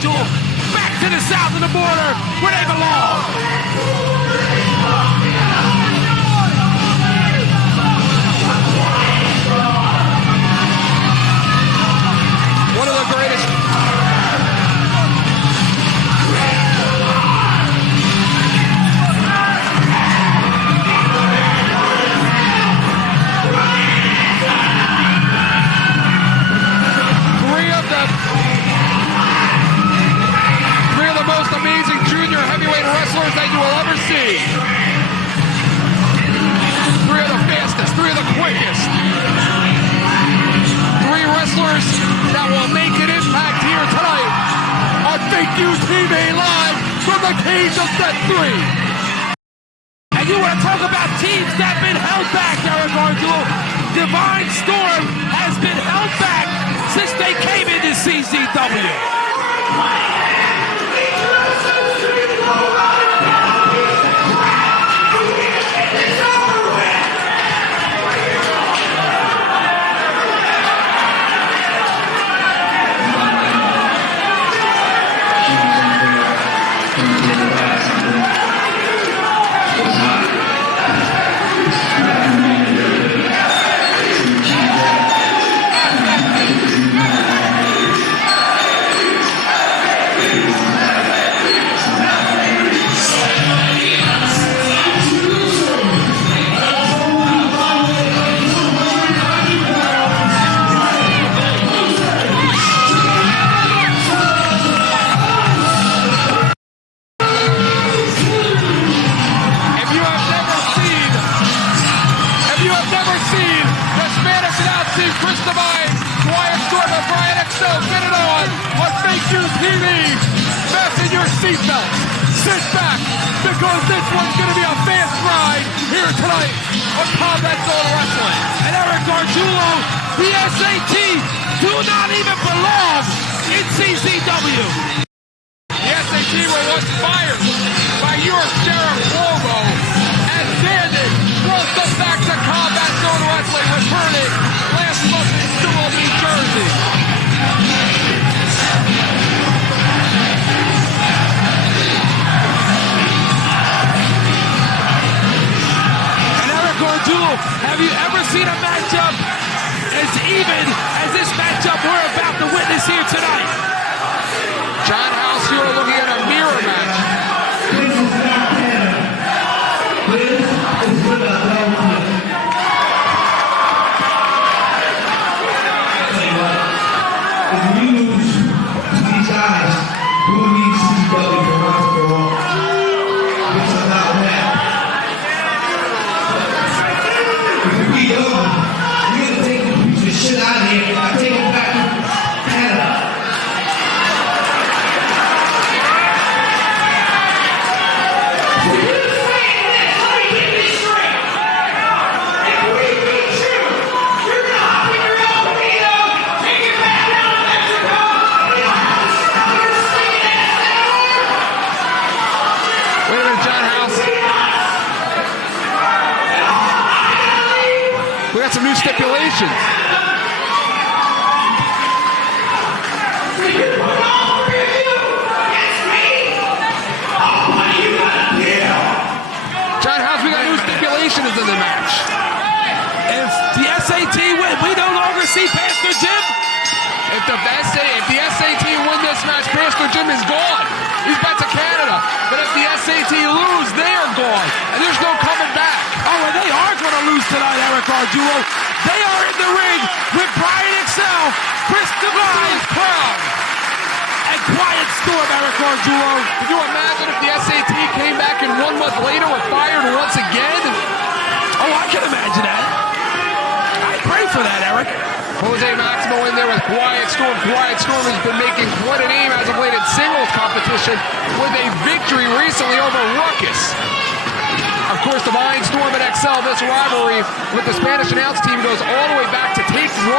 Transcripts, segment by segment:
Back to the south of the border where they belong. One of the greatest. Three of the most amazing junior heavyweight wrestlers that you will ever see. Three of the fastest, three of the quickest. Three wrestlers that will make an impact here tonight on Fake News TV live from the cage of Set 3. And you want to talk about teams that have been held back, Eric Ardulo. Divine Storm has been held back since they came into CZW. Sit back, because this one's going to be a fast ride here tonight on Combat Zone Wrestling. And Eric Ardulo, the S.A.T. do not even belong in CZW. The S.A.T. were once fired by your Sheriff Lobo, and Bandit brought them back to Combat Zone Wrestling, returning last month in Sewell, New Jersey. Have you ever seen a matchup as even as this matchup we're about to witness here tonight? John House, you are looking at a mirror match. If we lose to these guys, we will need CZW for once for all. It's about that. We're gonna take the shit out of here and take it back to Canada. Wait a minute, John House. We got some new stipulations. John House, we got new stipulations in the match. If the S.A.T. win, we no longer see Pastor Jim. If the S.A.T. win this match, Pastor Jim is gone. He's back to Canada. But if the S.A.T. lose, they are gone. And there's no coming back. Oh, and they are going to lose tonight, Eric Ardulo. They are in the ring with Brian Excel, Chris Divine, Crown, and Quiet Storm, Eric Ardulo. Could you imagine if the S.A.T. came back and 1 month later were fired once again? Oh, I can imagine that. I pray for that, Eric. Jose Maximo in there with Quiet Storm. Quiet Storm has been making quite a name as of late in singles competition with a victory recently over Ruckus. Of course, Divine Storm and Excel, this rivalry with the Spanish announce team goes all the way back to Take 1,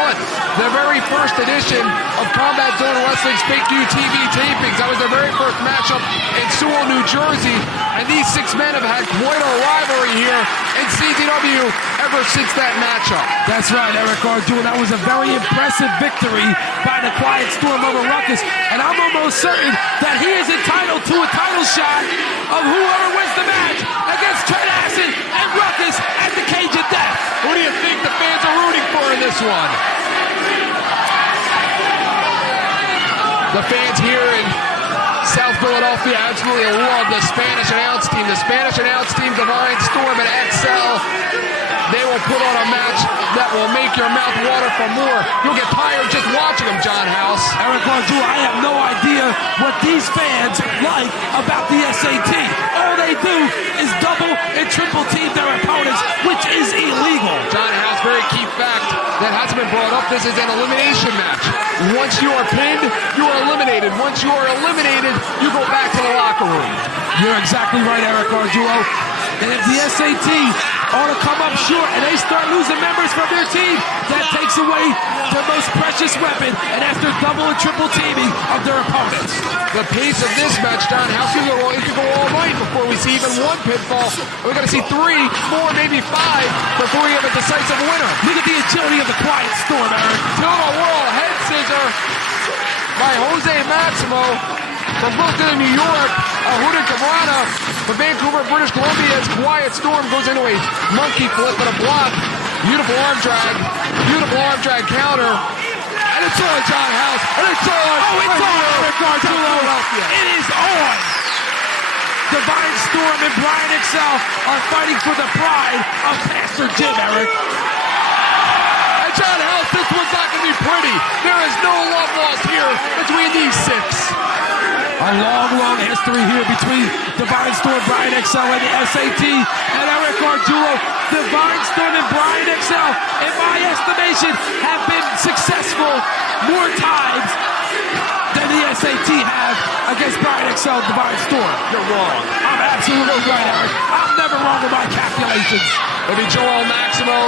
the very first edition of Combat Zone Wrestling's Fake News TV tapings. That was their very first matchup in Sewell, New Jersey. And these 6 men have had quite a rivalry here in CZW ever since that matchup. That's right, Eric Arjula. That was a very impressive victory by the Quiet Storm over Ruckus. And I'm almost certain that he is entitled to a title shot of whoever wins the match against Trent Acid and Ruckus at the Cage of Death. Who do you think the fans are rooting for in this one? The fans here in South Philadelphia absolutely love the Spanish announce team. The Spanish announce team, Divine Storm and XL, they will put on a match that will make your mouth water for more. You'll get tired just watching them, John House. Eric Arjula, I have no idea what these fans like about the S.A.T. All they do is double and triple team their opponents, which is illegal. John House, very key fact that hasn't been brought up. This is an elimination match. Once you are pinned, you are eliminated. Once you are eliminated, you go back to the locker room. You're exactly right, Eric Arjula. And if the S.A.T. ought to come up short and they start losing members from their team, that takes away their most precious weapon, and after double and triple teaming of their opponents. The pace of this match, John House, it could go all night before we see even one pinfall. We're going to see 3, 4, maybe 5 before we have a decisive winner. Look at the agility of the Quiet Storm, Eric. Total World head scissor by Jose Maximo. From Brooklyn, New York, a Huda Cabrera. From Vancouver, British Columbia, as Quiet Storm goes into a monkey flip and a block. Beautiful arm drag counter. And it's on, John House. And it's on. Oh, it's on, Eric Arjula. It is on. Divine Storm and Brian Excel are fighting for the pride of Pastor Jim, Eric. And John House, this one's not going to be pretty. There is no love lost here between these 6. A long, long history here between Divine Storm, Brian Excel, and the S.A.T. and Eric Arjula. Divine Storm and Brian Excel, in my estimation, have been successful more times than the S.A.T. have against Brian Excel and Divine Storm. You're wrong. I'm absolutely right, Eric. I'm never wrong with my calculations. It'll be Joel Maximo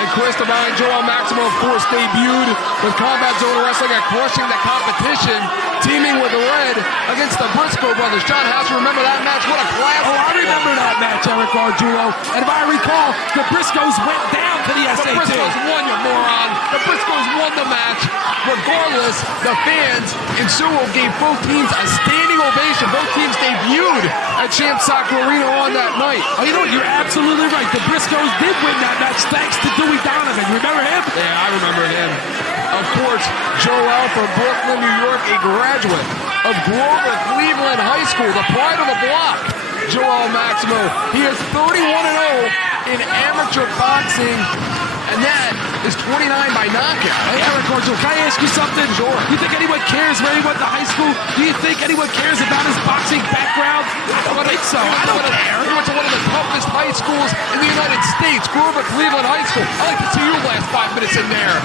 and Chris Divine. Joel Maximo, of course, debuted with Combat Zone Wrestling at Crushing the Competition, teaming with Red against the Briscoe brothers. John House, remember that match? What a classic. Oh, I remember that match, Eric Arjula. And if I recall, the Briscoes went down to the S.A.T. The Briscoes won, you moron. The Briscoes won the match. Regardless, the fans in Sewell gave both teams a standing ovation. Both teams debuted at Champ Soccer Arena on that night. Oh, you know what? You're absolutely right. The Briscoes did win that match thanks to Dewey Donovan. Remember him? Yeah, I remember him. Of course, Joel from Brooklyn, New York, a graduate of Grover Cleveland High School, the pride of the block. Joel Maximo. He is 31-0 in amateur boxing, and that is 29 by knockout. Hey, Eric Arjula, can I ask you something? Sure. You think anyone cares where he went to high school? Do you think anyone cares about his boxing background? I don't think so. I don't care. He went to one of the toughest high schools in the United States, Grover Cleveland High School. I like to see your last 5 minutes in there.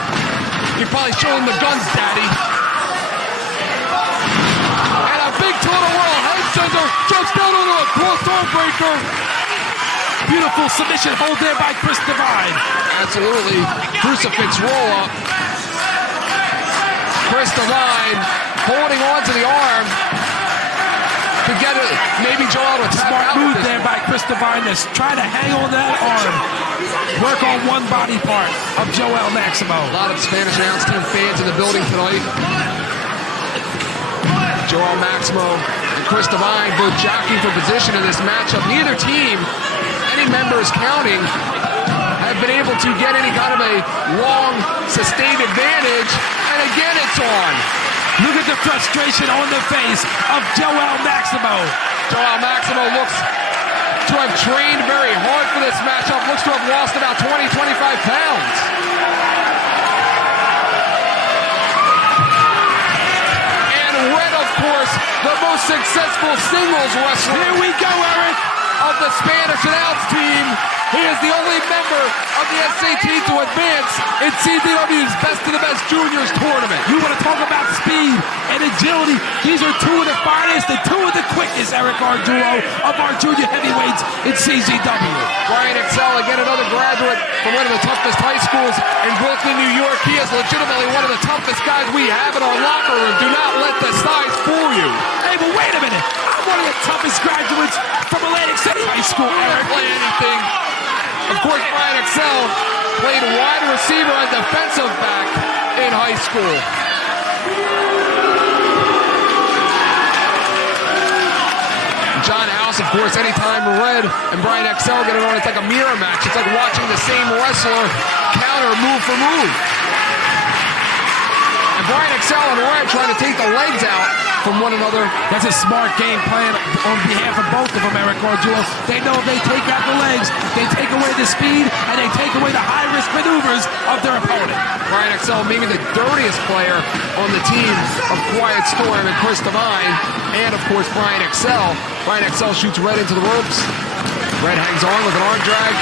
You're probably showing the guns, Daddy. And a big total world head scissor, jumps down onto a cross-arm breaker. Beautiful submission hold there by Chris Divine. Absolutely. Crucifix roll-up. Chris Divine holding on to the arm to get it. Maybe Joel to tap Smart out. move there by Chris Divine to try to hang on that arm. Work on one body part of Joel Maximo. A lot of Spanish announce team fans in the building tonight. Joel Maximo and Chris Divine both jockeying for position in this matchup. Neither team, any members counting, have been able to get any kind of a long, sustained advantage. And again, it's on. Look at the frustration on the face of Joel Maximo. Joel Maximo looks to have trained very hard for this matchup. Looks to have lost about 20, 25 pounds. And Red, of course, the most successful singles wrestler. Here we go, Eric. Of the Spanish announce team. He is the only member of the S.A.T. to advance in CZW's Best of the Best Juniors tournament. You want to talk about speed and agility? These are two of the finest and two of the quickest, Eric Arjula, of our junior heavyweights in CZW. Brian Excel, again another graduate from one of the toughest high schools in Brooklyn, New York. He is legitimately one of the toughest guys we have in our locker room. Do not let the size fool you. Hey, but wait a minute. I'm one of the toughest graduates from Atlantic City High School, I Eric. don't play anything. Of of course, Brian Excel played wide receiver and defensive back in high school. John House, of course, anytime Red and Brian Excel get it on, it's like a mirror match. It's like watching the same wrestler counter move for move. And Brian Excel and Red trying to take the legs out from one another. That's a smart game plan on behalf of both of them, Eric Gargiulo. They know if they take out the legs, they take away the speed, and they take away the high-risk maneuvers of their opponent. Brian Excel, maybe the dirtiest player on the team of Quiet Storm and Chris Devine, and of course Brian Excel. Brian Excel shoots Red into the ropes. Red hangs on with an arm drag.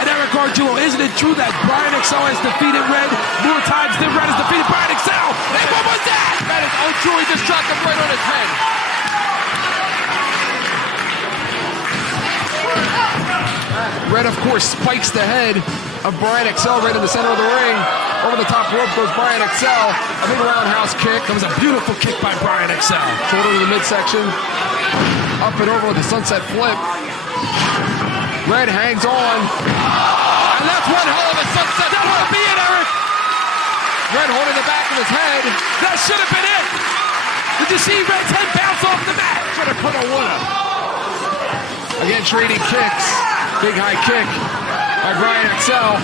And Eric Gargiulo, isn't it true that Brian Excel has defeated Red more times than Red has defeated Brian Excel? And what was that? That is truly just dropped him right on his head. Red, of course, spikes the head of Brian Excel right in the center of the ring. Over the top rope goes Brian Excel. A big roundhouse kick. That was a beautiful kick by Brian Excel. Shoulder to the midsection. Up and over with the sunset flip. Red hangs on. And that's one hell of a sunset flip. That would be it, Eric. Red holding the back of his head. That should have been it. Did you see Red's head bounce off the mat? Should have put a one. Again, trading kicks. Big high kick by Brian Excel.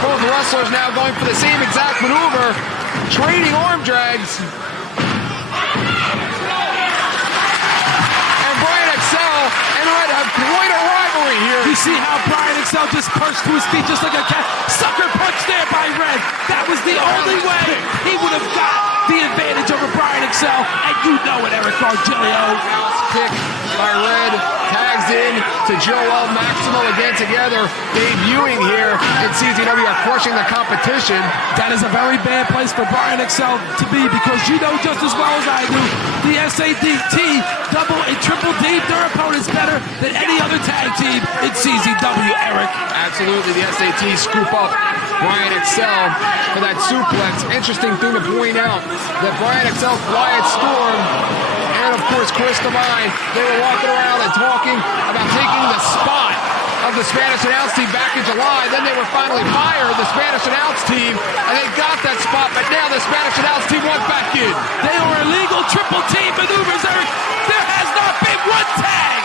Both wrestlers now going for the same exact maneuver. Trading arm drags. And Brian Excel and Red have quite a rivalry here. You see how Brian Excel just punched to his feet just like a cat. Sucker punch there by Red. That was the only way he would have got the advantage over Brian Excel. And you know it, Eric Gargiulo. Kick by Red. Tags in to Joel Maximo again together. Debuting here in CZW are crushing the competition. That is a very bad place for Brian Excel to be because you know just as well as I do, the S.A.T double and triple D, their opponent's better than any other tag team in CZW, Eric. Absolutely, the S.A.T scoop up Brian Excel for that suplex. Interesting thing to point out that Brian Excel, Quiet Storm, and of course Chris Devine, they were walking around and talking about taking the spot of the Spanish announce team back in July. Then they were finally fired, the Spanish announce team, and they got that spot, but now the Spanish announce team went back in. They are illegal triple team maneuvers, Eric. There has not been one tag.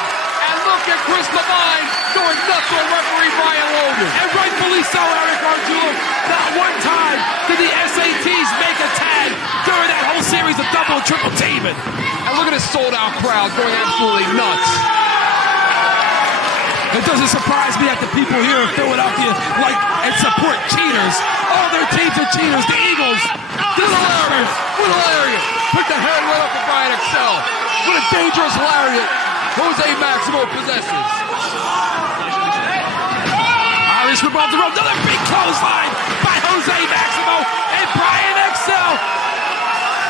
And look at Chris Devine going nuts on referee Brian Logan. And rightfully so, Eric Gargiulo. Not one time did the S.A.Ts make a tag during that whole series of double and triple teaming. And look at this sold-out crowd going absolutely nuts. It doesn't surprise me that the people here in Philadelphia like and support cheaters. All their teams are cheaters. The Eagles, the Steelers. What a lariat. Put the head right up of Brian Excel. What a dangerous lariat Jose Maximo possesses. Irish whip off the rope. Another big clothesline by Jose Maximo. And Brian Excel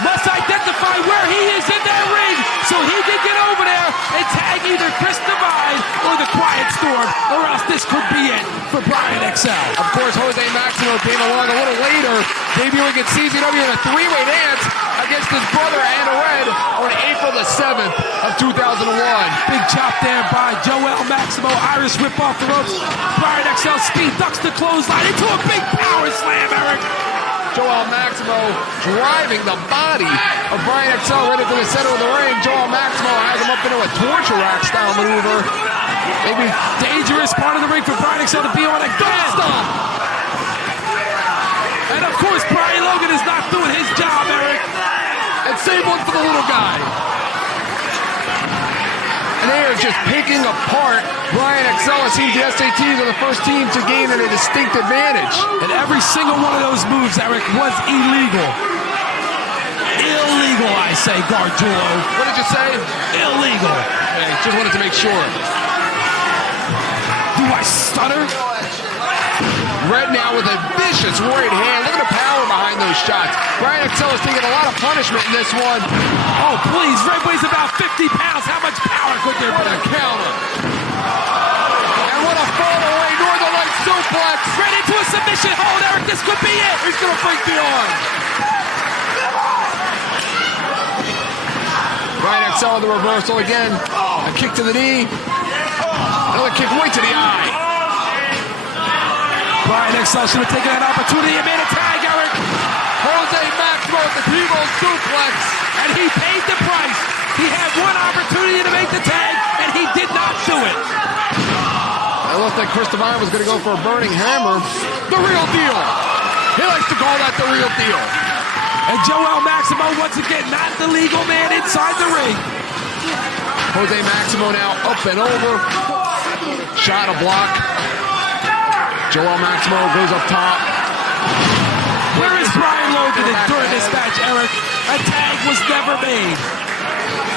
must identify where he is in that ring so he can get over there and tag either Chris Devine or the Quiet Storm, or else this could be it for Brian Excel. Of course, Jose Maximo came along a little later, debuting at CZW in a three-way dance against his brother and Red on April the 7th of 2001. Big chop there by Joel Maximo. Irish whip off the ropes. Brian Excel speed ducks the clothesline into a big power slam, Eric. Joel Maximo driving the body of Brian Excel right into the center of the ring. Joel Maximo has him up into a torture rack style maneuver. Maybe dangerous part of the ring for Brian Excel to be on again. Stop. And of course, Brian Logan is not doing his job, Eric. And same one for the little guy. And they are just picking apart Brian Excel. It seems the S.A.Ts are the first team to gain a distinct advantage. And every single one of those moves, Eric, was illegal. Illegal, I say, Gargiulo. What did you say? Illegal. Okay, just wanted to make sure. Do I stutter? Red now with a vicious right hand. Look at the power behind those shots. Brian Excel is taking a lot of punishment in this one. Oh, please. Red weighs about 50 pounds. How much power could there What be? a counter. And what a fall away Northern Light suplex. Red into a submission hold, Eric. This could be it. He's going to break the arm. Brian Excel in the reversal again. A kick to the knee. Another kick right to the eye. Brian XL should have taken that opportunity and made a tag, Eric. Jose Maximo with the Eagle suplex. And he paid the price. He had one opportunity to make the tag, and he did not do it. It looked like Chris Devine was going to go for a burning hammer. The real deal. He likes to call that the real deal. And Joel Maximo, once again, not the legal man inside the ring. Jose Maximo now up and over. Shot a block. Joel Maximo goes up top. Where is Brian Logan during this match, Eric? A tag was never made.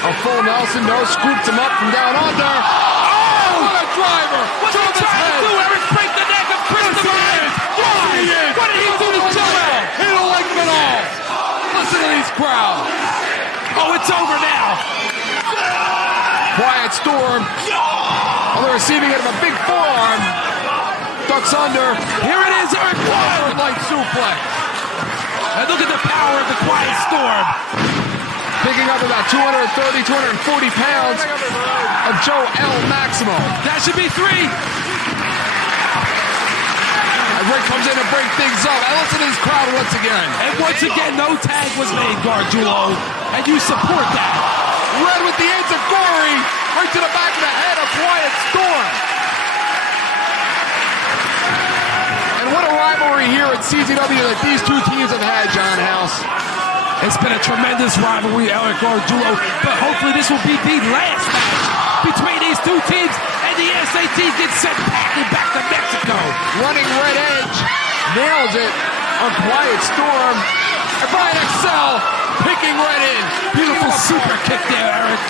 A full Nelson, no, scooped him up from down under. Oh, what a driver! What's he trying to do, Eric? Break the neck of Chris Devine! Why? What did he do to Joel? He don't like him at all. Listen to these crowds. Oh, it's over now. Quiet Storm. On the receiving end of a big forearm. Ducks under. Here it is, Eric. Forward light suplex. And look at the power of the Quiet Storm. Picking up about 230, 240 pounds of Joe L. Maximo. That should be 3. And Rick comes in to break things up. And listen to this crowd once again. And once again, no tag was made, Gargiulo. And you support that. Red with the enziguri. Right to the back of the head of Quiet Storm. And what a rivalry here at CZW that these two teams have had, John House. It's been a tremendous rivalry, Eric Gargiulo, but hopefully this will be the last match between these two teams, and the S.A.T gets sent packing back to Mexico. Running Red Edge, nails it on Quiet Storm, and Brian XL picking Red in. Beautiful super kick there, Eric.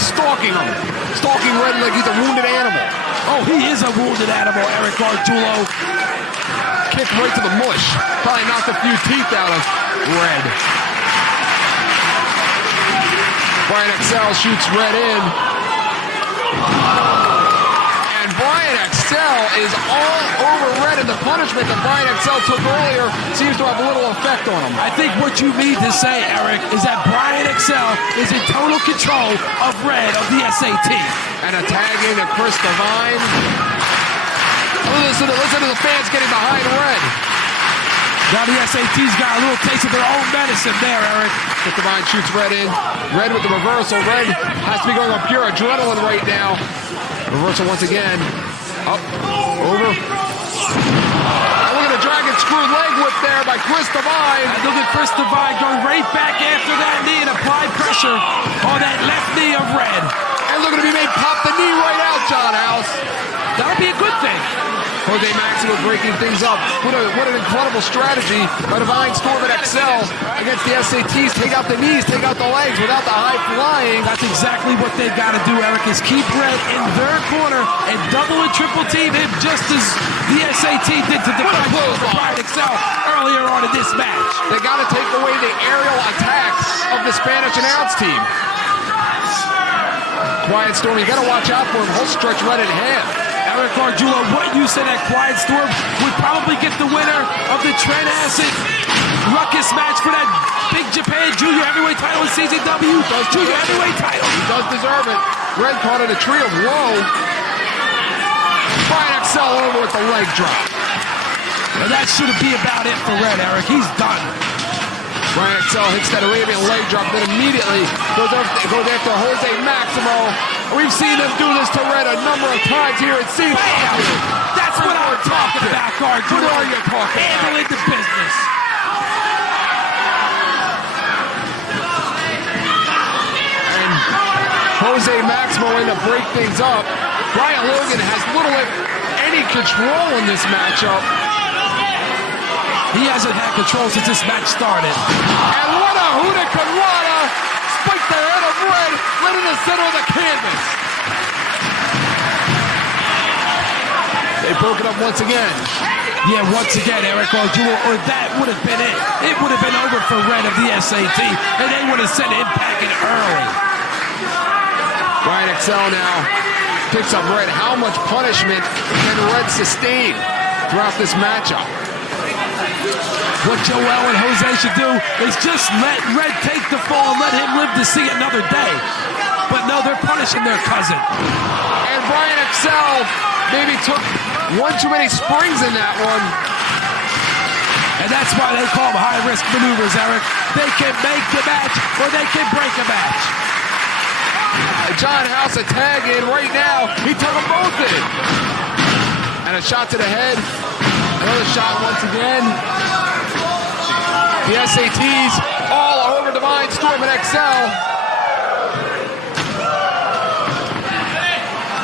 Stalking him. Stalking Red like he's a wounded animal. Oh, he is a wounded animal, Eric Gargiulo. Kick right to the mush. Probably knocked a few teeth out of Red. Brian XL shoots Red in. And Brian XL is all over Red, and the punishment that Brian XL took earlier seems to have a little effect on him. I think what you mean to say, Eric, is that Brian XL is in total control of Red of the S.A.T. And a tag in to Chris Devine. Listen to the fans getting behind Red. Now the S.A.T's got a little taste of their own medicine there, Eric. Chris Devine shoots Red in. Red with the reversal. Red has to be going on pure adrenaline right now. Reversal once again. Up, over. And look at the dragon screw leg whip there by Chris Devine. And look at Chris Devine go right back after that knee and apply pressure on that left knee of Red. And looking to be made pop the knee right out, John House. That'll be a good thing. Jose Maximo breaking things up. What an incredible strategy by Divine Storm and XL against the S.A.Ts. Take out the knees, take out the legs without the high flying. That's exactly what they've got to do, Eric, is keep Red in their corner and double and triple team him just as the S.A.T did to Brian XL earlier on in this match. They got to take away the aerial attacks of the Spanish announce team. Quiet Storm, you got to watch out for him. He'll stretch Red in half. Eric Gargiulo, what you said at Quiet Storm would probably get the winner of the Trent Acid Ruckus match for that Big Japan Junior Heavyweight title in CZW. Junior Heavyweight title. He does deserve it. Red caught in a tree of woe. Brian XL over with the leg drop. Well, that should be about it for Red, Eric. He's done. Brian XL hits that Arabian leg drop, then immediately goes after Jose Maximo. We've seen him do this to Red a number of times here at CZW. That's what I'm talking about, Gargiulo. What are you talking about? Handling the business. And Jose Maximo in to break things up. Brian Logan has little if any control in this matchup. He hasn't had control since this match started. And what a hooda-conwada! Spike the head of Red, right in the center of the canvas. They broke it up once again. Yeah, once again, Eric Gargiulo, or that would have been it. It would have been over for Red of the S.A.T, and they would have sent him packing early. Brian XL now picks up Red. How much punishment can Red sustain throughout this matchup? What Joel and Jose should do is just let Red take the fall and let him live to see another day. but no, they're punishing their cousin. And Brian Excel maybe took one too many springs in that one. And that's why they call them high-risk maneuvers, Eric. They can make the match or they can break a match. John House a tag in right now. He took them both in. And a shot to the head. Another shot once again. The S.A.Ts all over Divine Storm and XL.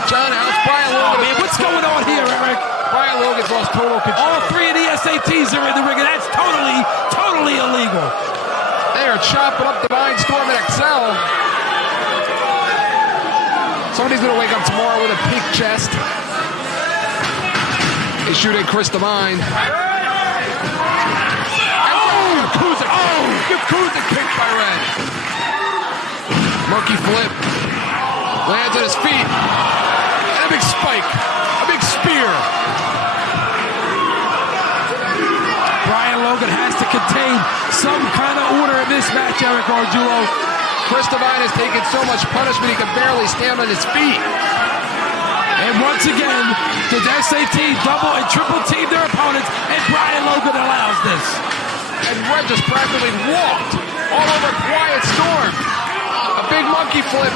John House, Brian Logan. What's going on here, Eric? Brian Logan's lost total control. All three of the S.A.Ts are in the ring, and that's totally illegal. They are chopping up Divine Storm and XL. Somebody's going to wake up tomorrow with a pink chest. He's shooting Chris Divine. Yakuza kick by Red. Monkey flip. Lands on his feet. And a big spike. A big spear. Brian Logan has to contain some kind of order in this match, Eric Arjulo. Chris Divine has taken so much punishment he can barely stand on his feet. And once again, the S.A.T double and triple team their opponents, and Brian Logan allows this. And Red just practically walked all over Quiet Storm. A big monkey flip.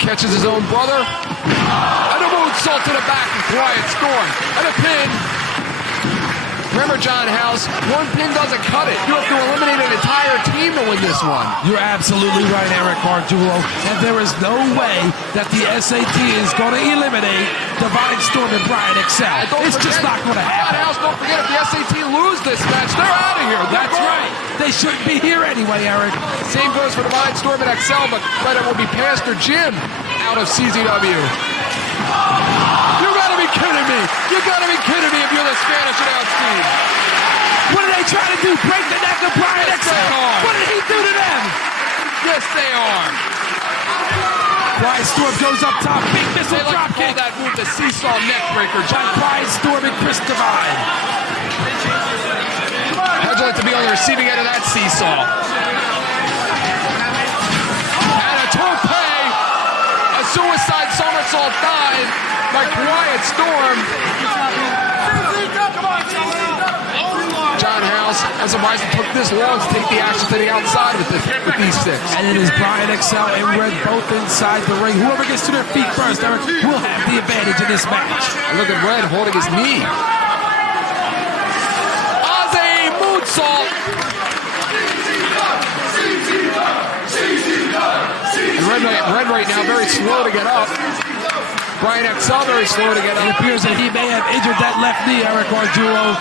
Catches his own brother. And a moonsault to the back of Quiet Storm. And a pin. Remember, John House, one pin doesn't cut it. You have to eliminate an entire team to win this one. You're absolutely right, Eric Arjulo. And there is no way that the S.A.T is going to eliminate Divine Storm and Brian Excel. It's just not going to happen. John House, don't forget, if the S.A.T lose this match, they're out of here. That's right. They shouldn't be here anyway, Eric. Same goes for Divine Storm and Excel, but credit will be Pastor Jim out of CZW. You gotta be kidding me. You gotta be kidding me if you're the Spanish announce team. What are they trying to do? Break the neck of Brian Excel? What did he do to them? Yes, they are. Brian Storm goes up top. Big missile They like drop to call kick. that move the seesaw neck breaker. By Brian Storm and Chris Divine. How'd you like to be on the receiving end of that seesaw? And a tope. A suicide somersault dive by Quiet Storm. John House, I'm surprised it took this long to take the action to the outside with these six. And it is Brian Excel and Red both inside the ring. Whoever gets to their feet first, Eric, will have the advantage in this match. And look at Red holding his knee. Ozzy moonsault. And Red right now very slow to get up. Brian Excel very slow to get up. It appears that he may have injured that left knee, Eric Arjulo.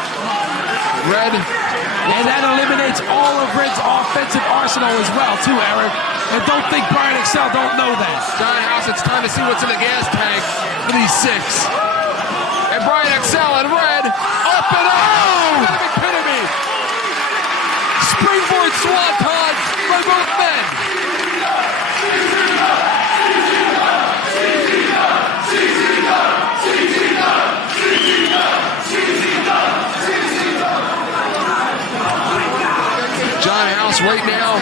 Red. And that eliminates all of Red's offensive arsenal as well, too, Eric. And don't think Brian Excel don't know that. John House, it's time to see what's in the gas tank for these six. And Brian Excel and Red up and up. You gotta be kidding me. Springboard swanton by both men. John House right now,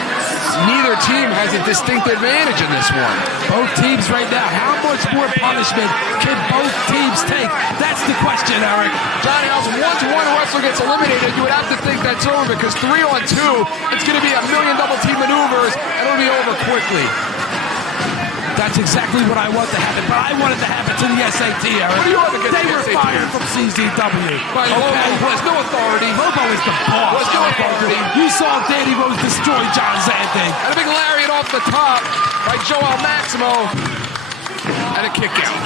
neither team has a distinct advantage in this one. Both teams right now, how much more punishment can both teams take? That's the question, Eric. John House, once one wrestler gets eliminated, you would have to think that's over because 3-on-2, it's going to be a million double team maneuvers and it'll be over quickly. That's exactly what I want to happen, but I want it to happen to the S.A.T, Eric. What do you want to get They to the were S.A.T? fired from CZW. By Lobo, who has no authority. Lobo is the boss. Was no authority. You saw Danny Rose destroy John Zandig. And a big lariat off the top by Joel Maximo. And a kick out.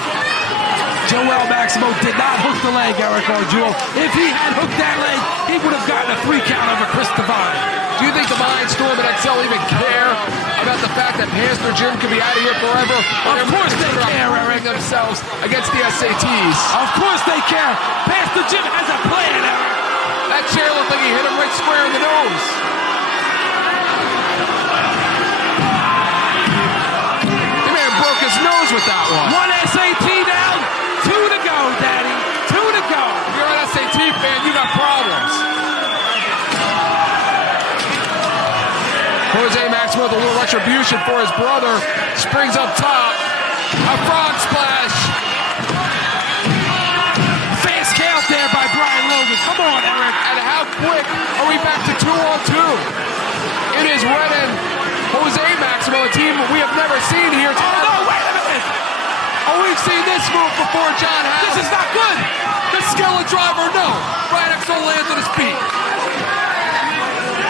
Joel Maximo did not hook the leg, Eric Arjulo. If he had hooked that leg, he would have gotten a 3 count over Chris Divine. Do you think Divine Storm and Excel even care about the fact that Pastor Jim could be out of here forever? Of course they care, Eric. Themselves against the S.A.Ts. Of course they care. Pastor Jim has a plan, Eric. That chair looked like he hit him right square in the nose. He may have broke his nose with that one. One S.A.T down, 2 to go, Daddy. 2 to go. If you're an S.A.T fan, you got problems. Jose Maximo with a little retribution for his brother. Springs up top. A frog splash. Fast count there by Brian Logan. Come on, Eric. And how quick are we back to 2-on-2? It is Red and Jose Maximo, a team we have never seen here. Oh, no, wait a minute. Oh, we've seen this move before, John House. This is not good. The skeleton driver, no. Brian XL lands on his feet.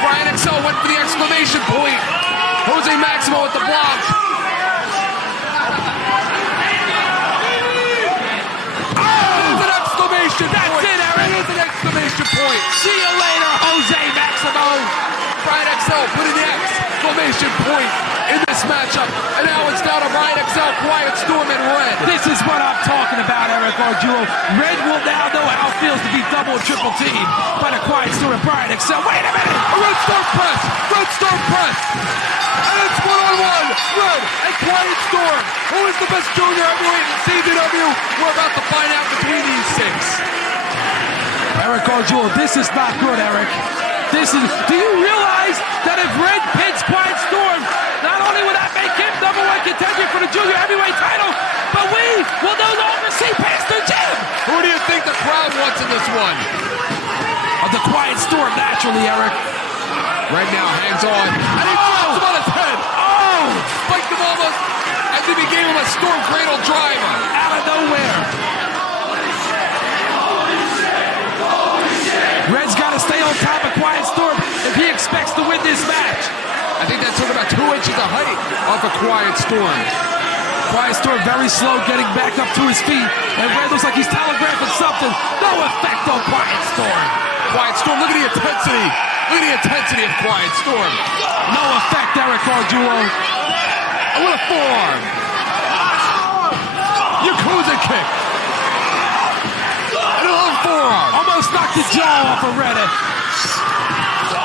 Brian XL went for the exclamation point. Jose Maximo with the block. Oh, an exclamation point. That's it, Eric. It is an exclamation point. See you later, Jose Maximo. Brian XL putting the exclamation point in this matchup. And now it's down to Brian XL, Quiet Storm, and Red. This is what I'm talking about, Eric Ardulo. Red will now know how it feels to be double and triple teamed by the Quiet Storm and Brian XL. Wait a minute! A Red Storm press! Red Storm press! And it's one-on-one! Red and Quiet Storm! Who is the best junior heavyweight in CZW? We're about to find out between these six. Eric Ardulo, this is not good, Eric. Do you realize that if Red pins Quiet Storm, not only will that make him #1 contender for the junior heavyweight title, but we will no longer see Pastor Jim! Who do you think the crowd wants in this one? The Quiet Storm, naturally, Eric. Red now hangs on, and he drops him on his head! Oh! Spiked him almost, as if he gave him a Storm Cradle driver. Out of nowhere. Red's got to stay on top of Quiet Storm if he expects to win this match. I think that took about 2 inches of height off of Quiet Storm. Quiet Storm very slow getting back up to his feet, and Red looks like he's telegraphing something. No effect on Quiet Storm. Quiet Storm, look at the intensity. Look at the intensity of Quiet Storm. No effect, Eric Ardulo. And what a forearm. Yakuza kick. And a little forearm. Almost knocked the jaw off of Red.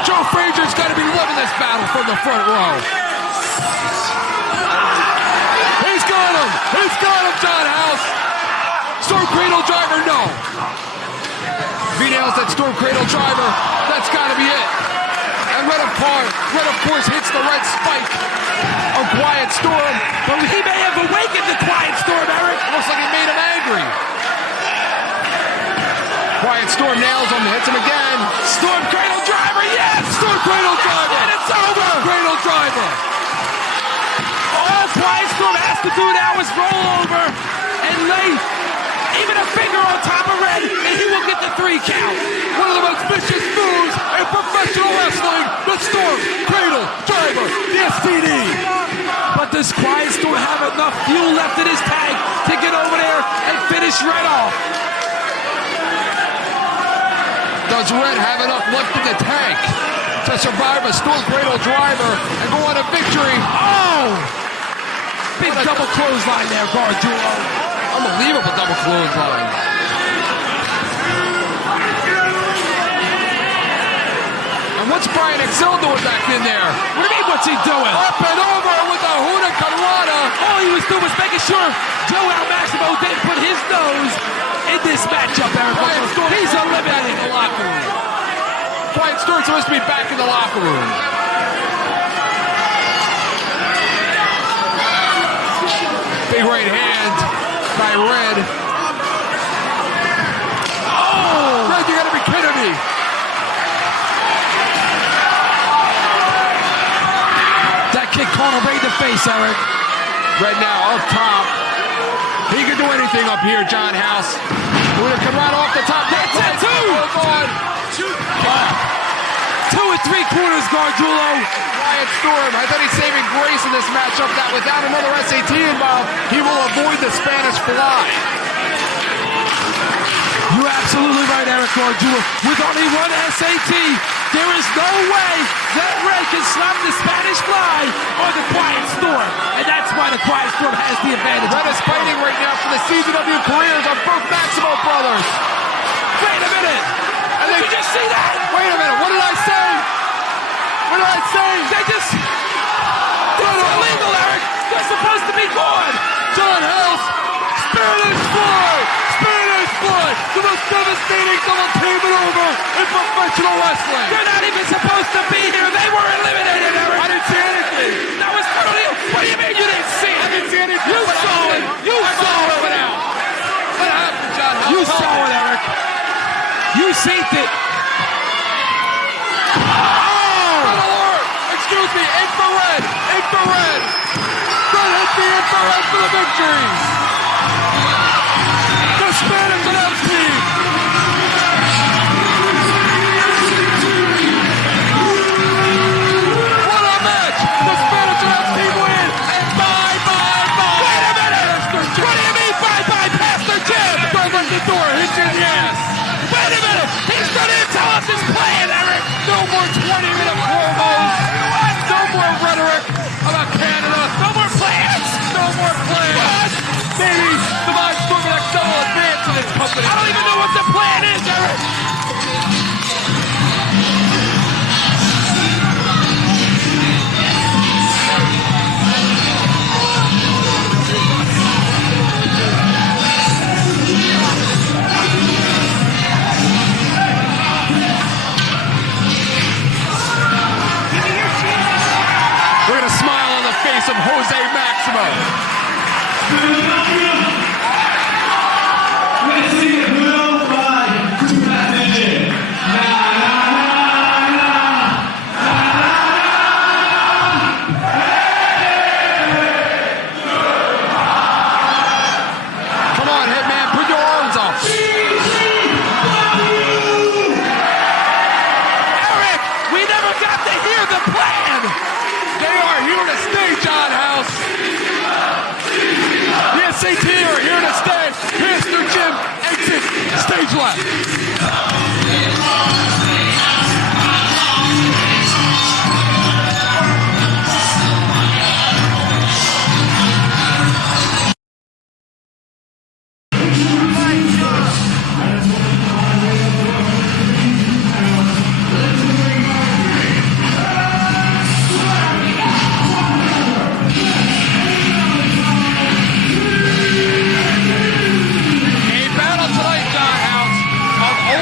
Joe Frazier's got to be loving this battle from the front row. He's got him. He's got him, John House. Storm Cradle driver, no. He nails that Storm Cradle driver. That's got to be it. And Red, of course, hits the red spike of Quiet Storm. But he may have awakened the Quiet Storm, Eric. Looks like it made him angry. Quiet Storm nails him, hits him again. Storm Cradle driver, yes! Storm Cradle driver. And it's over. Storm Cradle driver. All Quiet Storm has to do now is roll over and lay even a finger on top of Red, and he will get the 3 count. One of the most vicious moves in professional wrestling, the Storm Cradle driver, the STD. But does Quiet Storm have enough fuel left in his tank to get over there and finish Red off? Does Red have enough left in the tank to survive a Storm Cradle driver and go on a victory? Oh! Big double clothesline there, Gargiulo. Unbelievable double clothesline. And what's Brian XL doing back in there? What do you mean, what's he doing? Up and over with a Hurricanrana. All he was doing was making sure Joe Maximo didn't put his nose in this matchup, Eric. He's eliminated. In the locker room. Quiet Storm's supposed to be back in the locker room. Big right hand by Red. Oh! Red, you gotta be kidding me. That kick caught him right in the face, Eric. Red now up top. He can do anything up here, John House. Hurricanrana off the top. That's it, two! On. 2 3/4, Gargiulo. Quiet Storm, I thought he's saving grace in this matchup that without another S.A.T involved, he will avoid the Spanish fly. You're absolutely right, Eric Gargiulo. With only one S.A.T, there is no way that Red can slap the Spanish fly or the Quiet Storm. And that's why the Quiet Storm has the advantage. Red is fighting right now for the CZW careers of both Maximo brothers. Wait a minute. Did you just see that? Wait a minute. What did I say? What did I say? They just... That's illegal, Eric. They're supposed to be gone. John House, Spanish fly. Spanish fly. The most devastating double team over in professional wrestling. They're not even supposed to be here. They were eliminated, Eric. I didn't see seat it. Red alert! Excuse me, infrared! Infrared! Don't hit the infrared for the victory! The Spanish announce team! What a match! The Spanish announce team win! And bye! Wait a minute! What do you mean bye, Pastor Jim? Don't let the door hit you in the ass! Wait a minute! He's ready to tell us his plan, Eric! No more 20-minute promos! No more rhetoric about Canada! No more plans! No more plans! What? Maybe Divine Storm and XL will advance in this company! I don't even know what the plan is, Eric! We're gonna smile on the face of Jose Maximo. Let's see it, Will, by Stipulations. Come on, Hitman, put your arms up. Eric, we never got to hear the plan. They are here to stay, John House. The S.A.T. are here to stay. Pastor Jim exits stage left.